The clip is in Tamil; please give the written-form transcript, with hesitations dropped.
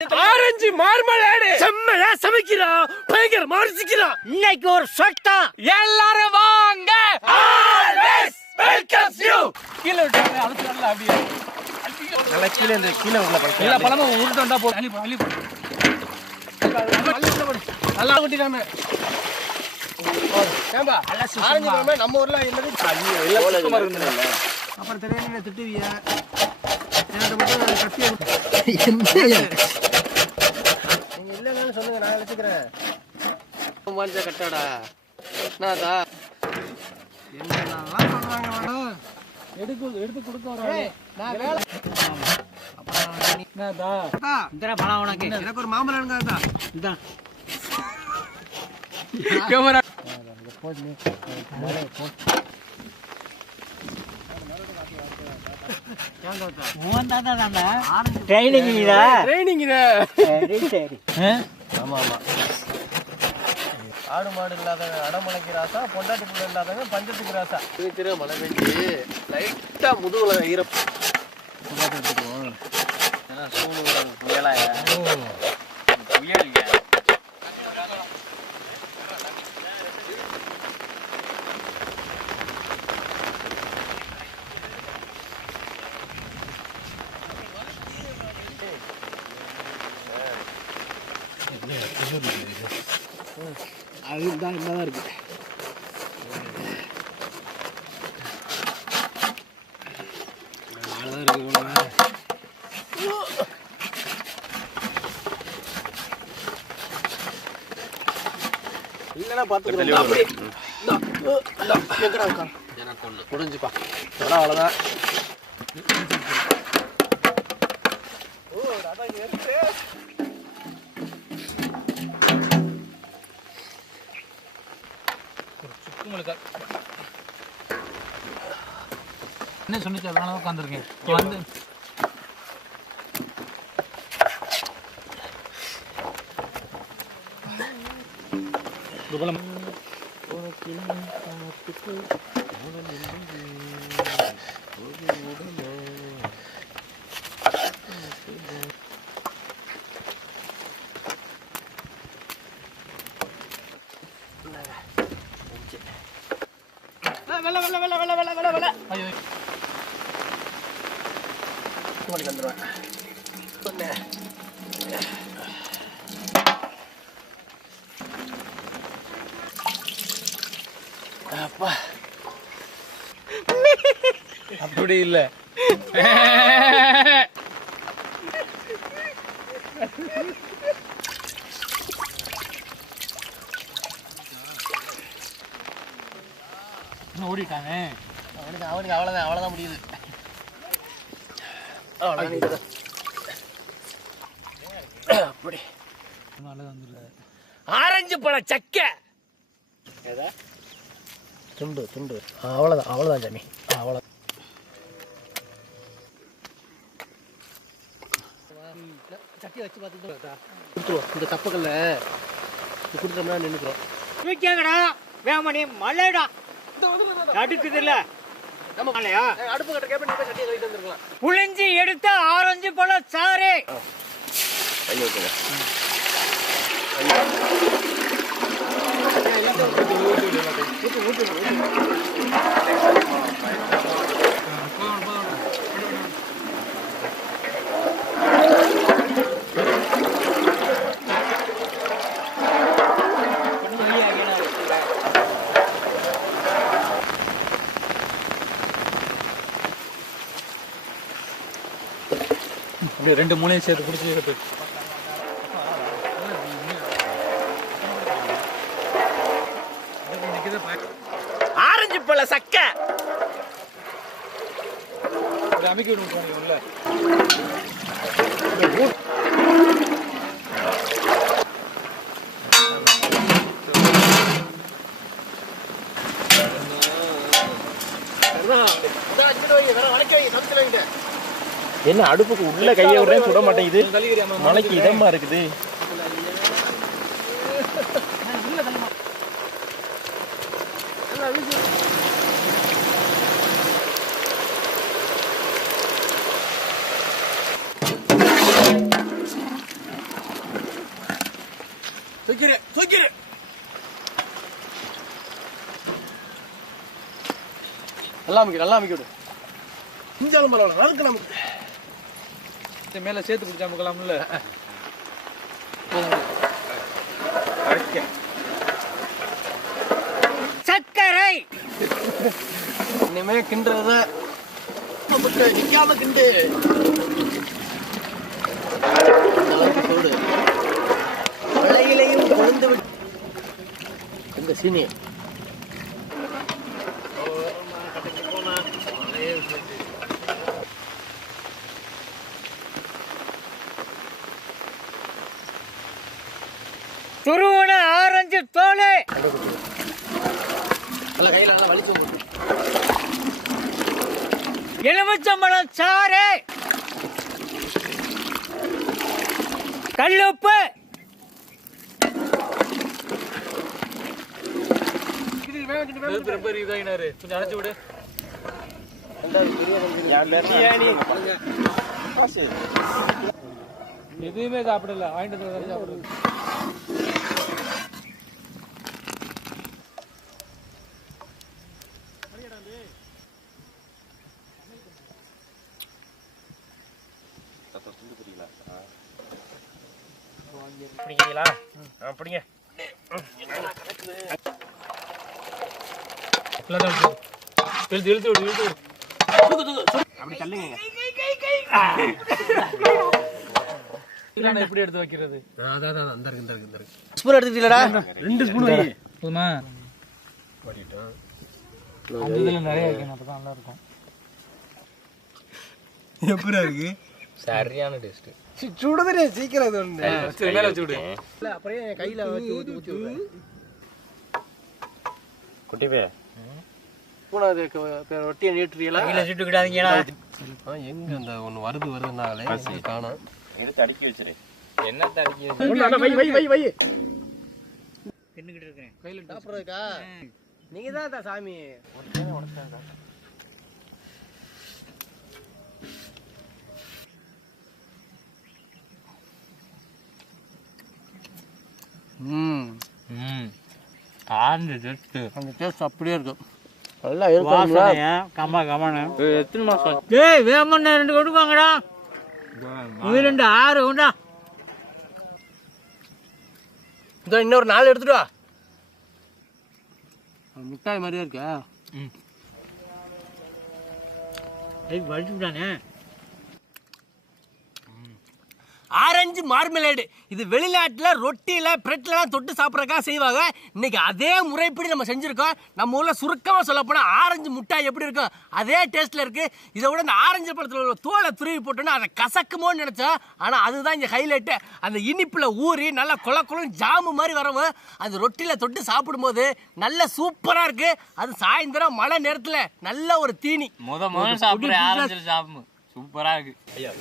ஆரஞ்சு மார்மலேடு செம்மையா சமைக்கிறான், பயங்கரமா ருசிக்கிறான். இன்னைக்கு ஒரு சொட்டா. எல்லாரும் வாங்க. Always welcomes you. கீழ விட்டுறேன், அதுக்கு நல்லா அப்படியே நல்லா கீழ இந்த கீழ உள்ள பழம் எல்லா பழமும் உருண்டா போ. அள்ளி அள்ளி நல்லா கொட்டிடாம. ஏம்பா ஆரஞ்சு பழமே நம்ம ஊர்ல என்னது எல்லாம் சுத்தமா இருக்குல்ல. அப்புறம் தெரியாம திட்டுவிய என்கிட்ட மட்டும் கத்திய நீங்க இல்லைன்னு சொல்லுங்க, நான் எடுத்துக்கிறேன். மஞ்ச கட்டாடா என்னதா என்னெல்லாம் பண்ணுவாங்க மேடம். எடுத்து கொடுக்க வரானே நான் வேலை. அப்புறம் என்னதா இந்த பழம் உனக்கு. எனக்கு ஒரு மாம்பழம் இருக்காதா இந்த கேமரா போடு. ட்ரைனிங் ட்ரைனிங் சரி. ஆமா ஆமா. ஆடு மாடு இல்லாதவன் அடமலைக்கு ராசா, பொண்டாட்டி புள்ள இல்லாதவன் பஞ்சத்துக்கு ராசா. திரு மழை பெஞ்சு லைட்டா முதுகுல ஈரம் அதுதான் என்னதான் இருக்கு. இல்லைன்னா பார்த்துக்கலாம். எனக்கு ஒன்று முடிஞ்சுப்பா. அவ்வளோதான். என்ன சொன்னிச்சு அதனால உட்காந்துருக்கேன் வந்து அப்பா அப்படி இல்லை. ஓடிட்டாங்க. அவனுக்கு அவ்வளோதான் முடியுது. அப்படி ஆரஞ்சு பழ சக்கை துண்டு துண்டு அவ்வளோதான் சாமி. அவ்வளோ சட்டி வச்சு பார்த்துட்டு கொடுத்துருவோம். இந்த தப்பக்கல்ல கொடுத்தோம்னா நின்றுக்கிறோம். தூக்கியாங்கடா வேமணி மழைடா அடுக்குது இல்ல. அடுப்பு கட்ட கேப்ப நீங்க சட்டியை கழிட்டு வந்துருக்கலாம். புளிஞ்சி எடுத்த ஆரஞ்சு பழ சாறு. அப்படியே ரெண்டு மூலையும் சேர்த்து பிடிச்சி ஆரஞ்சு பழ சக்கை அமைக்க விடுவோம் உள்ள. என்ன அடுப்புக்கு உள்ள கையை விடுறேன் சுட மாட்டேங்குது. மலைக்கு இதமா இருக்குது. தூக்கிரு நல்லா அமைக்க விடு இஞ்சாலும் பரவாயில்ல அதுக்கு நமக்கு மேல சேர்த்து பிடிச்சா முக்கலாம்ல. சர்க்கரை இனிமே கிண்டுறத நிக்காம கிண்டு. சூடு மழையிலையும் கொழுந்து விட்டு இந்த சீனி துருவன ஆரஞ்சு தோலை கையில நல்லா வலிச்சு எலுமிச்சம்பழம் சாறு கல்லுப்பு இதாயினாரு கொஞ்சம் அடைச்சு விடு. எதுவுமே சாப்பிடல வாங்கிட்டு வந்து சாப்பிடுறது. பிடிக்கிறீங்களா? பிடிங்க. இழுத்து விடு. அப்படி தள்ளுங்க. எப்படி எடுத்து வைக்கிறது? அதான் அந்த இருக்கு. ஸ்பூன் எடுத்துட்டீங்களா? 2 ஸ்பூன் வை. போதுமா? அந்த இதுல நிறைய வைக்கணும் அப்பதான் நல்லா இருக்கும். எப்படி இருக்கு? சரியான டேஸ்ட். சுடுதே சீக்கிரம் இது ஒண்ணு. மேல வச்சு விடு. இல்ல அப்படியே கையில வச்சு ஊத்தி விடு. குட்டிவே. பூனாது ரொட்டியை நீட்டுறீங்களா? கையில சுட்டுக்கிடாதீங்களா? எங்க அந்த ஒண்ணு வருதுனாலே காணோம். எடுத்து அடுக்கி வச்சிரு. என்ன தடிக்க? வை. தின்னுக்கிட்டு இருக்கேன். கையில சாப்பிடுறதுக்கா? நீங்க தான் சாமி. உடச்சாங்க. ஆண்டு டேஸ்ட். அந்த டேஸ்ட் அப்படியே இருக்கும். நல்லா இருக்கும். வாசனையா கம்மா கம்மான. எத்தனை மாசம்? ஏய் வேமண்ண 2 கொடுப்பாங்கடா. 2 6 உண்டா. இதோ இன்னொரு 4 எடுத்துட்டு வா. முட்டாய் மாதிரியே இருக்கா? ஏய் வலிச்சுட்டானே. ஆரஞ்சு மார்மெலேடு இது வெளிநாட்டில் ரொட்டியில் பிரெட்லாம் தொட்டு சாப்பிட்றதுக்காக செய்வாங்க. இன்னைக்கு அதே முறைப்படி நம்ம செஞ்சுருக்கோம். நம்ம ஊரில் சுருக்கமாக சொல்ல போனால் ஆரஞ்சு முட்டாய் எப்படி இருக்கும் அதே டேஸ்ட்டில் இருக்குது. இதை விட இந்த ஆரஞ்சு பழத்தில் உள்ள தோலை துருவி போட்டோன்னா அதை கசக்குமோன்னு நினச்சோம். ஆனால் அதுதான் இங்கே ஹைலைட்டு. அந்த இனிப்பில் ஊறி நல்லா குளம் ஜாமு மாதிரி வரவும் அந்த ரொட்டியில் தொட்டு சாப்பிடும்போது நல்ல சூப்பராக இருக்குது. அது சாயந்தரம் மழை நேரத்தில் நல்ல ஒரு தீனி. முதல் சாப்பிட்ற ஆரஞ்சு சாப்பிடும் சூப்பரா இருக்கு. ஐயா